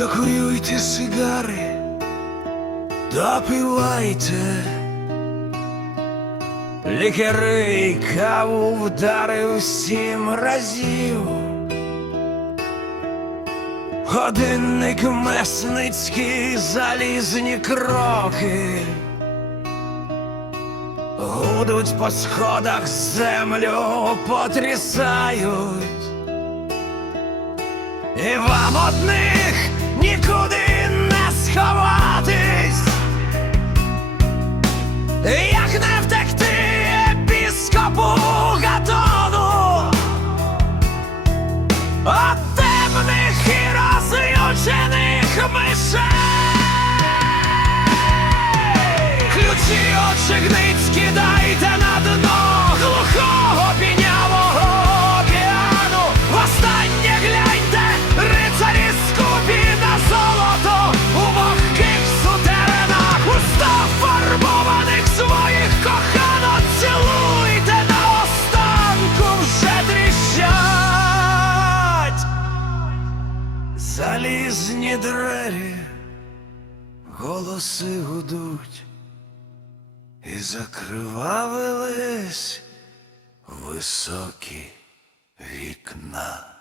Викуюйте сигари, допивайте. Лікари каву вдарив сім разів. Годинник месницький, залізні кроки. Гудуть по сходах землю потрясають. І вам одних нікуди не сховатись, як не втекти епіскопу Гатону. От темних і розлючених мишей. Ключі очигницькі дайте Залізні двері, голоси гудуть і закривавились високі вікна.